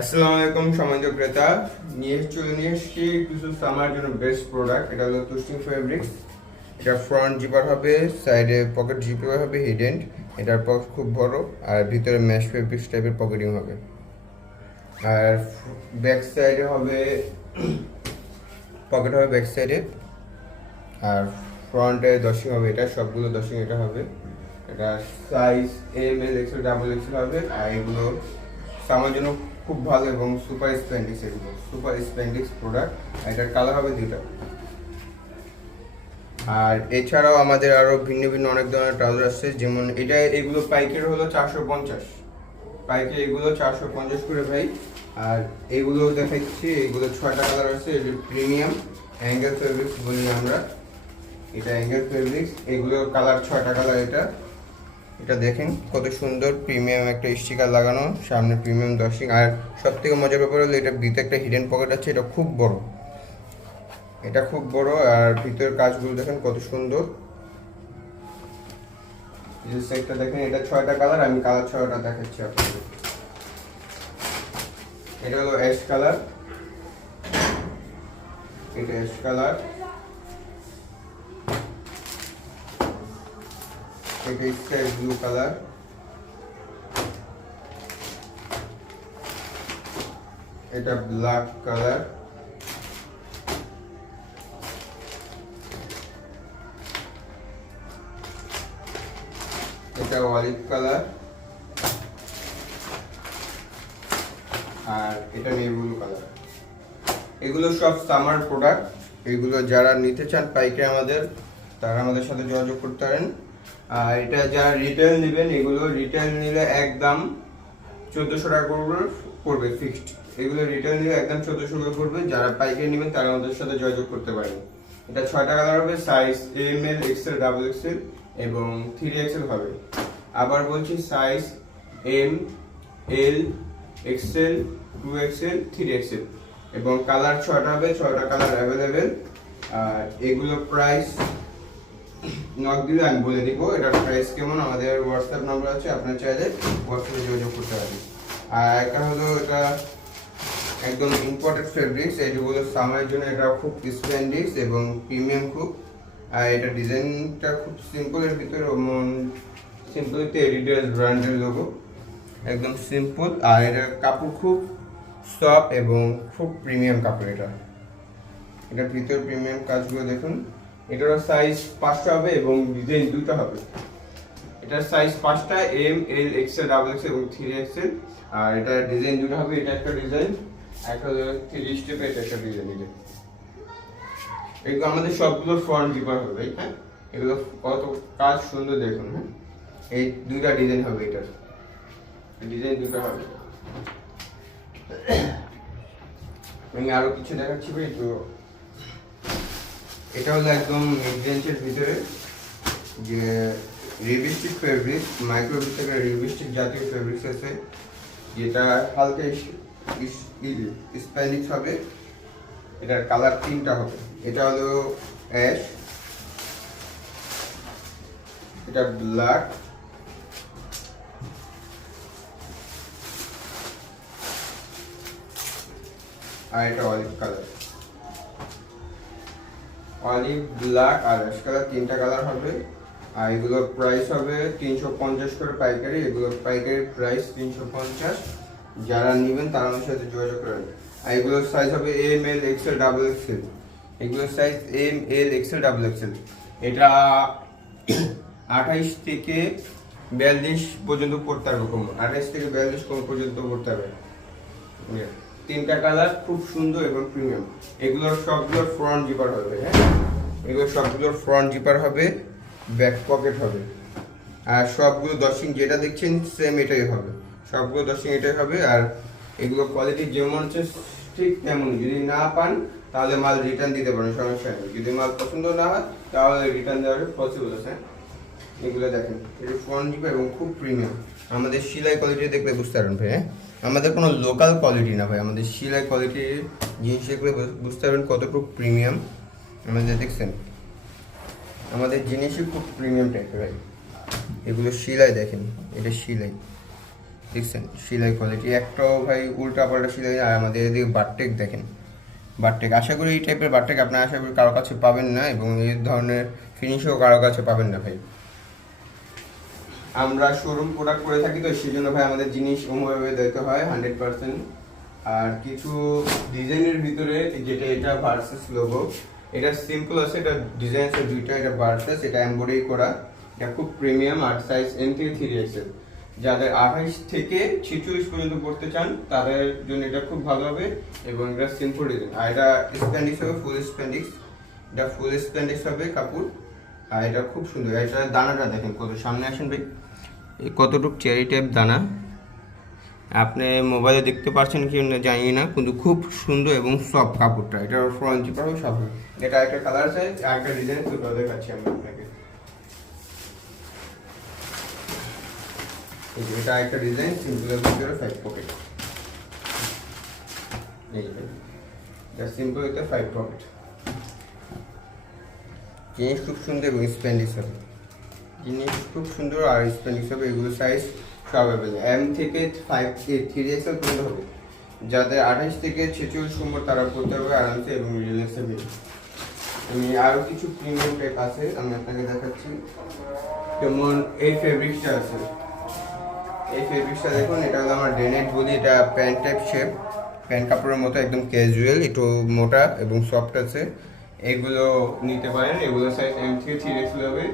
আসসালামু আলাইকুম সম্মানিত ক্রেতা। নিয়ে চলে নিয়ে এসেছি কিছু সামার জন্য বেস্ট প্রোডাক্ট এটা হলো তুষ্টিং ফেব্রিক্স এটা ফ্রন্ট জিপার হবে সাইডে পকেট জিপার হবে হিডেন এটার পকেট খুব বড়, আর ভিতরে ম্যাশ ফেব্রিক্স টাইপের পকেটিং হবে। আর ব্যাক সাইডে হবে পকেট হবে ব্যাক সাইডে আর ফ্রন্টে দশিং হবে এটা, সবগুলো দশিং এটা হবে। এটা size M L XL double XL হবে, আর এগুলো আমার জন্য খুব ভালো এবং সুপার স্প্লেন্ডিক্স এগুলো। সুপার স্প্লেন্ডিক্স প্রোডাক্ট এটার কালার হবে দুটো আর এছাড়াও আমাদের আরও ভিন্ন ভিন্ন অনেক ধরনের ট্রাউজার আছে, যেমন এটা এগুলো পাইকের হলো চারশো পঞ্চাশ। পাইকে এগুলো চারশো পঞ্চাশ করে ভাই। আর এগুলো দেখাচ্ছি, এগুলো ছয়টা কালার আছে প্রিমিয়াম অ্যাঙ্গেল ফেব্রিক্স বলি আমরা। এটা অ্যাঙ্গেল ফেব্রিক্স এগুলো কালার ছয়টা কালার এটা। এটা দেখেন, কত সুন্দর প্রিমিয়াম একটা স্টিকার লাগানো, সামনে প্রিমিয়াম দশিং আর সব থেকে মজার ব্যাপার হলো, এটা ভিতরে একটা হিডেন পকেট আছে, এটা খুব বড়। এটা খুব বড়, আর ভিতরের কাজগুলো দেখেন কত সুন্দর। দেখেন, এটা ছয়টা কালার আমি কালার ছয়টা দেখাচ্ছি আপনাদের। এটা হলো অ্যাশ কালার এটা অ্যাশ কালার এটা স্কাই ব্লু কালার এটা ব্ল্যাক কালার এটা অলিভ কালার আর এটা নেভি কালার এগুলো সব সামার প্রোডাক্ট এগুলো যারা নিতে চান পাইকারি আমাদের, তারা আমাদের সাথে যোগাযোগ করতে পারেন। আর এটা যারা রিটেল নেবেন, এগুলো রিটেল নিলে একদম চোদ্দোশো টাকা করবে পড়বে ফিক্সড এগুলো রিটেল নিলে একদম চোদ্দোশো টাকা পড়বে। যারা পাইকারি নেবেন, তারা আমাদের সাথে যোগাযোগ করতে পারেন। এটা ছয়টা কালার হবে size M L XL double XL এবং থ্রি এক্সেল হবে। আবার বলছি size M L XL two XL three XL এবং কালার ছয়টা হবে, ছয়টা কালার অ্যাভেলেবেল আর এগুলো প্রাইস নক দিলে আমি বলে দিব, এটার প্রাইস কেমন? আমাদের হোয়াটসঅ্যাপ নাম্বার আছে আপনার চাইলে হোয়াটসঅ্যাপে যোগাযোগ করতে পারেন। আর একটা হলো এটা একদম ইম্পর্টেন্ট ফেব্রিক্স এগুলো সামারের জন্য, এটা খুব স্প্লেন্ডিক্স এবং প্রিমিয়াম খুব। আর এটা ডিজাইনটা খুব সিম্পলের ভিতরে সিম্পলিতে এডিডাস ব্র্যান্ডের লোগো একদম সিম্পল আর এটা কাপড় খুব সফট এবং খুব প্রিমিয়াম কাপড় এটা। এটার ভিতর প্রিমিয়াম কাজগুলো দেখুন। এটারও সাইজ পাঁচটা হবে এবং ডিজাইন দুটো হবে। এটার সাইজ পাঁচটা M L X XL double XL এবং থ্রি এক্সেল আর এটার ডিজাইন দুটো হবে, এটা একটা ডিজাইন একটা থ্রি স্টেপে এটা একটা ডিজাইন এটা এগুলো আমাদের সবগুলো ফ্রন্ট জিপার হবে হ্যাঁ এগুলো কত কাজ সুন্দর দেখুন হ্যাঁ? এই দুইটা ডিজাইন হবে এটার। ডিজাইন দুটো হবে। আমি আরও কিছু দেখাচ্ছি ভাই এটা হলো একদম মিড রেঞ্জের ভিতরে, যে রিবিস্টিক ফেব্রিক মাইক্রো থেকে রিবিস্টিক জাতীয় ফেব্রিক্স আছে, যেটা হালকা স্পাইনিক্স হবে, এটার কালার তিনটা হবে। এটা হলো অ্যাশ, এটা ব্ল্যাক, আর এটা অলিভ কালার। অলিভ ব্ল্যাক আর অ্যাশ কালার তিনটা কালার হবে। আর এগুলোর প্রাইস হবে তিনশো পঞ্চাশ করে পাইকারি। এগুলোর পাইকারি প্রাইস তিনশো পঞ্চাশ। যারা নেবেন তারা আমার সাথে যোগাযোগ করেন আর এগুলোর সাইজ হবে M L XL double XL এগুলোর size M L XL double XL এটা আঠাইশ থেকে বিয়াল্লিশ পর্যন্ত পড়তে হবে কম। আঠাইশ থেকে বিয়াল্লিশ কম পর্যন্ত পড়তে হবে. তিনটা কালার খুব সুন্দর এবং প্রিমিয়াম এগুলোর সবগুলোর ফ্রন্ট জিপার হবে হ্যাঁ? এগুলো সবগুলোর ফ্রন্ট জিপার হবে ব্যাক পকেট হবে। আর সবগুলো দশিং যেটা দেখছেন সেম এটাই হবে। সবগুলো দশিং এটাই হবে আর এগুলো কোয়ালিটি যেমন হচ্ছে ঠিক তেমন যদি না পান, তাহলে মাল রিটার্ন দিতে পারেন, সমস্যা যদি মাল পছন্দ না হয়, তাহলে রিটার্ন দেওয়ার পসিবল আছে হ্যাঁ? এগুলো দেখেন এটা ফ্রন্ট এবং খুব প্রিমিয়াম আমাদের সেলাই কোয়ালিটি দেখলে বুঝতে পারবেন ভাই হ্যাঁ? আমাদের কোনো লোকাল কোয়ালিটি না ভাই, আমাদের সেলাই কোয়ালিটির জিনিস দেখলে বুঝতে পারবেন কতটুকু প্রিমিয়াম আমাদের দেখছেন, আমাদের জিনিসই খুব প্রিমিয়াম টাইপের ভাই। এগুলো সেলাই দেখেন, এটা সেলাই। দেখছেন, সেলাই কোয়ালিটি একটাও ভাই উল্টা পাল্টা সেলাই আর আমাদের এদিকে বারটেক দেখেন। বারটেক আশা করি এই টাইপের বারটেক আপনারা আশা করি কারও কাছে পাবেন না এবং এই ধরনের ফিনিশও কারও কাছে পাবেন না ভাই। আমরা শোরুম প্রোডাক্ট করে থাকি, তো সেই জন্য ভাই আমাদের জিনিস ওমভাবে দিতে হয় হান্ড্রেড পার্সেন্ট আর কিছু ডিজাইনের ভিতরে যেটা এটা ভার্সেস লোগো এটা সিম্পল আছে, এটা ডিজাইন আছে দুইটা, এটা ভার্সেস এটা এমব্রয়ডারি করা। এটা খুব প্রিমিয়াম আর সাইজ এম থেকে থ্রি এক্সেল যাদের আঠাইশ থেকে ছিচল্লিশ পর্যন্ত পড়তে চান, তাদের জন্য এটা খুব ভালো হবে এবং এটা সিম্পল ডিজাইন আর এটা স্প্যান্ডিক্স হবে ফুল স্প্যান্ডিক্স এটা ফুল স্প্যান্ডিক্স হবে কাপড়। আর এটা খুব সুন্দর। এটা দানাটা দেখেন কত, সামনে আসেন ভাই। কতটুক চেরি টাইপ দানা? আপনি মোবাইলে দেখতে পাচ্ছেন কি জানি না, কিন্তু খুব সুন্দর এবং সফট কাপড়টা। এটা ফ্রন্ট জিপার সব এটা একটা কালার আছে একটা ডিজাইন দুটো দেখাচ্ছি আমি আপনাকে। এই এটা একটা ডিজাইন সিম্পলের ভিতরে ফাইভ পকেট এই সিম্পল এটা ফাইভ পকেট জিনিস খুব সুন্দর এবং স্প্যান্ডিস হবে জিনিস খুব সুন্দর আর স্প্যান্ডিস হবে এগুলো সাইজ সব এম থেকে ফাইভ থ্রি এক্সেল পর্যন্ত হবে। যাদের আঠাশ থেকে ছেচল্লিশ নম্বর তারা করতে হবে আরামসে এবং রিল্যাক্সে বেশি আমি আরও কিছু প্রিমিয়াম টাইপ আছে, আমি আপনাকে দেখাচ্ছি। যেমন এই ফেব্রিকটা আছে। এই ফেব্রিকটা দেখুন, এটা হলো আমার ডেনেট বলি এটা প্যান্ট টাইপ শেপ প্যান্ট কাপড়ের মতো, একদম ক্যাজুয়াল একটু মোটা এবং সফট আছে। এগুলো নিতে পারেন। এগুলো সাইজ এম থেকে থ্রি এক্সেল হবে।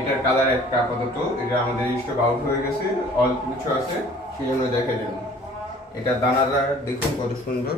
এটার কালার একটা আপাতত। এটা আমাদের স্টক আউট হয়ে গেছে। অল্প কিছু আছে সেই জন্য দেখে দেন এটা দানাদার, দেখুন কত সুন্দর।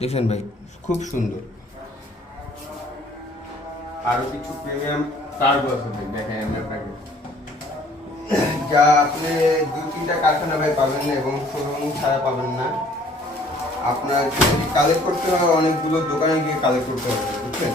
দেখুন ভাই, খুব সুন্দর। আরও কিছু প্রিমিয়াম কার্গো আছে দেখেন আমি আপনাকে। যা আপনি দু তিনটা কারখানা ভাই পাবেন না এবং শোরুম ছাড়া পাবেন না। আপনার যদি কালেক্ট করতে হয়, অনেকগুলো দোকানে গিয়ে কালেক্ট করতে হবে, বুঝছেন?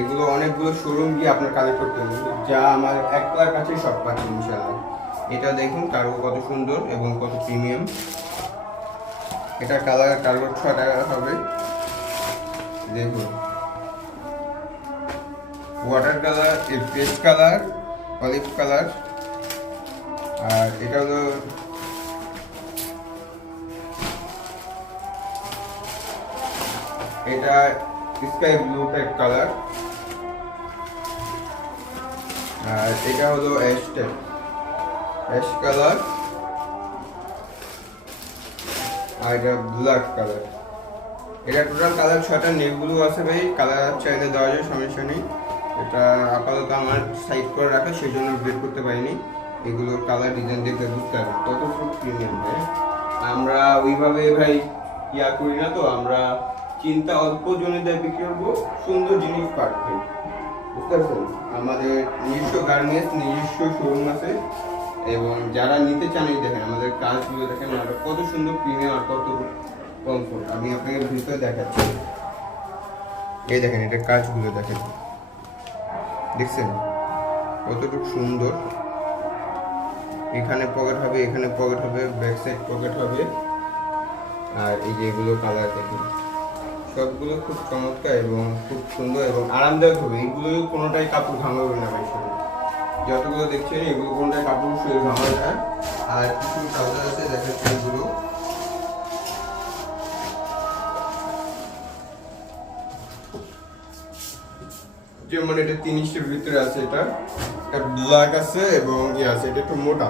এগুলো অনেকগুলো শোরুম গিয়ে আপনার কালেক্ট করতে হবে যা আমার এক একলার কাছে সব পাচ্ছেন ইনশাআল্লাহ। এটা দেখুন, কার্গো কত সুন্দর এবং কত প্রিমিয়াম এটা কালার কার্গো ছ টাকা হবে। দেখুন। Water colour paste colour olive colour আর এটা হলো এটা স্কাই ব্লু টাইপ কালার আর এটা হলো অ্যাশ টাইপ অ্যাশ কালার আর এটা ব্ল্যাক কালার এটা টোটাল কালার ছয়টা নেকগুলো আছে ভাই। কালার চাইলে দেওয়া যায়, সমস্যা নেই। এটা আপাতত আমার সাইড করে রাখা সেই জন্য বের করতে পারিনি। এগুলোর কালার ডিজাইন দেখলে বুঝতে পারবেন। তত প্রিমিয়াম ভাই। আমরা ওইভাবে ভাই ইয়া করি না তো, আমরা চিন্তা অল্প জনে দেয় বিক্রি করব, সুন্দর জিনিস পাঠাই বুঝতে পারছেন? আমাদের নিজস্ব গার্মেন্টস নিজস্ব শোরুম আছে। এবং যারা নিতে চান, এই দেখেন আমাদের কাজগুলো দেখেন, আর কত সুন্দর প্রিমিয়াম আর কত কমফোর্ট আমি আপনাকে ভিতরে দেখাচ্ছি। এই দেখেন, এটা কাজগুলো দেখেন। দেখছেন? কতটুকু সুন্দর। এখানে পকেট হবে, এখানে পকেট হবে ব্যাক সাইড পকেট হবে। আর এই যে এগুলো কালার দেখুন। সবগুলো খুব চমৎকার এবং খুব সুন্দর এবং আরামদায়ক হবে। এগুলো কোনোটাই কাপড় ঘামাবে না ভাই যতগুলো দেখছেন এগুলো কোনোটাই কাপড় শরীর ঘামাবে না। আর কিছু ট্রাউজার আছে দেখাচ্ছি এগুলো। যেমন এটা তিন ইঞ্চির ভিতরে আছে এটা। এটা ব্ল্যাক আছে এবং ইয়ে আছে, এটা একটু মোটা।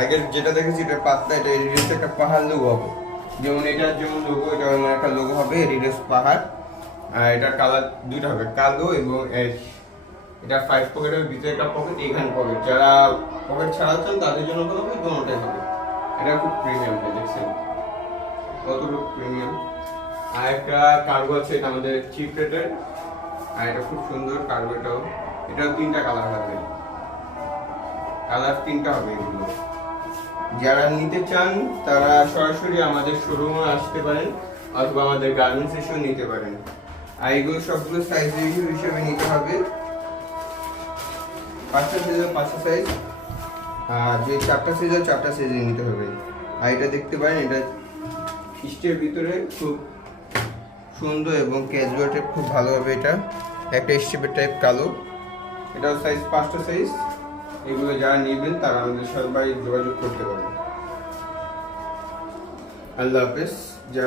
আগের যেটা দেখেছি, এটা পাতলা, এটা রিডেস একটা পাহাড় লোগো হবে। যেমন এটার যেমন লোগো এটা অন্য একটা লোগো হবে রিডেস পাহাড়। আর এটার কালার দুইটা হবে, কালো এবং অ্যাশ এটা ফাইভ পকেটের ভিতরে একটা পকেট এখানে পকেট যারা পকেট ছাড়াচ্ছেন তাদের জন্য ভালো হবে দোনোটাই হবে। এটা খুব প্রিমিয়াম দেখছেন? কতটুকু প্রিমিয়াম আর একটা কার্গো আছে, এটা আমাদের চিপ রেটের আর এটা খুব সুন্দর কার্গোটাও এটাও। তিনটা কালার হবে। কালার তিনটা হবে এগুলো। যারা নিতে চান, তারা সরাসরি আমাদের শোরুমে আসতে পারেন অথবা আমাদের গার্মেন্টস এসেও নিতে পারেন। আর এগুলো সবগুলো সাইজ রিভিউ হিসেবে নিতে হবে। পাঁচটা সাইজের পাঁচটা সাইজ আর যে চারটা সাইজের চারটা সাইজে নিতে হবে। আর এটা দেখতে পারেন, এটা স্টের ভিতরে খুব সুন্দর এবং ক্যাজুয়াল খুব ভালো হবে এটা। একটা স্টেপের টাইপ কালো। এটাও সাইজ পাঁচটা সাইজ এগুলো যারা নেবেন তারা আমাদের সবাই যোগাযোগ করতে পারবেন। আল্লাহ হাফেজ যা